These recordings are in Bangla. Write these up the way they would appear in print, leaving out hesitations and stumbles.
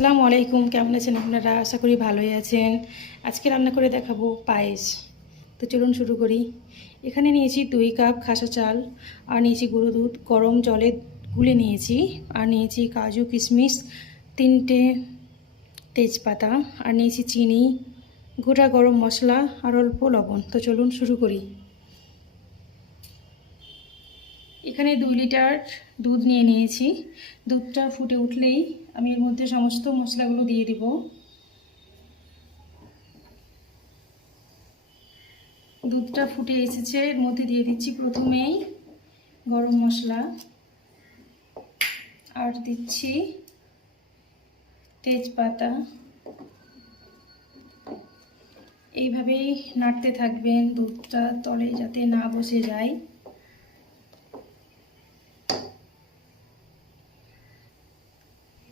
আসসালামু আলাইকুম, কেমন আছেন আপনারা? আশা করি ভালোই আছেন। আজকে রান্না করে দেখাবো পায়েস। তো চলুন শুরু করি। এখানে নিয়েছি 2 কাপ খাসা চাল, আর নিয়েছি গুঁড়ো দুধ গরম জলে গুলে নিয়েছি, আর নিয়েছি কাজু কিশমিশ 3টে, তেজপাতা, আর নিয়েছি চিনি, গোটা গরম মশলা আর অল্প লবণ। তো চলুন শুরু করি। এখানে 2 লিটার দুধ নিয়ে নিয়েছি। দুধটা ফুটে উঠলেই আমি এর মধ্যে সমস্ত মশলাগুলো দিয়ে দিব। দুধটা ফুটে এসেছে, এর মধ্যে দিয়ে দিচ্ছি প্রথমেই গরম মশলা, আর দিচ্ছি তেজপাতা। এইভাবেই নাড়তে থাকবেন, দুধটা তলে যাতে না বসে যায়।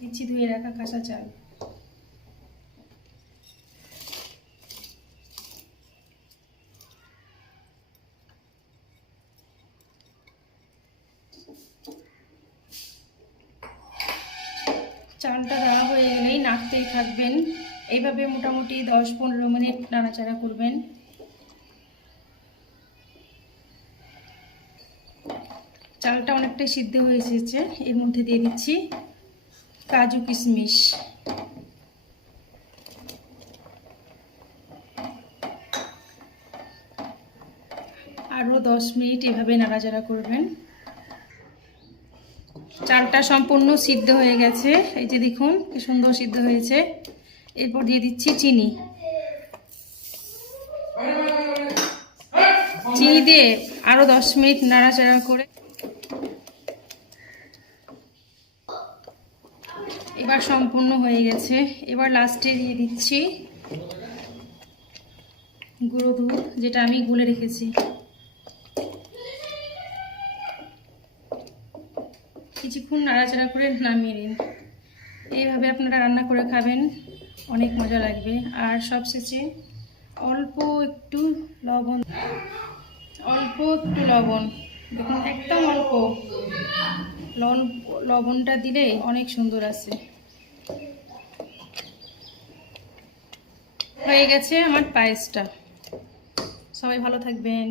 দিচ্ছি ধুয়ে রাখা কাঁচা চাল। চালটা দেওয়া হয়ে গেলেই নাড়তেই থাকবেন। এইভাবে মোটামুটি 10-15 মিনিট নাড়াচাড়া করবেন। চালটা অনেকটাই সিদ্ধ হয়ে এসেছে, এর মধ্যে দিয়ে দিচ্ছি কাজু কিশমিশ। আরও 10 মিনিট এভাবে নাড়াচাড়া করবেন। চালটা সম্পূর্ণ সিদ্ধ হয়ে গেছে, এই যে দেখুন কি সুন্দর সিদ্ধ হয়েছে। এরপর দিয়ে দিচ্ছি চিনি। চিনি দিয়ে আরও 10 মিনিট নাড়াচাড়া করে এবার সম্পূর্ণ হয়ে গেছে। এবার লাস্টে দিয়ে দিচ্ছি গুঁড়ো দুধ, যেটা আমি গুলে রেখেছি। কিছুক্ষণ নাড়াচাড়া করে নামিয়ে নিন। এইভাবে আপনারা রান্না করে খাবেন, অনেক মজা লাগবে। আর সবশেষে অল্প একটু লবণ, দেখুন একদম অল্প লবণটা দিলে অনেক সুন্দর আসে। হয়ে গেছে আমার পায়েসটা। সবাই ভালো থাকবেন।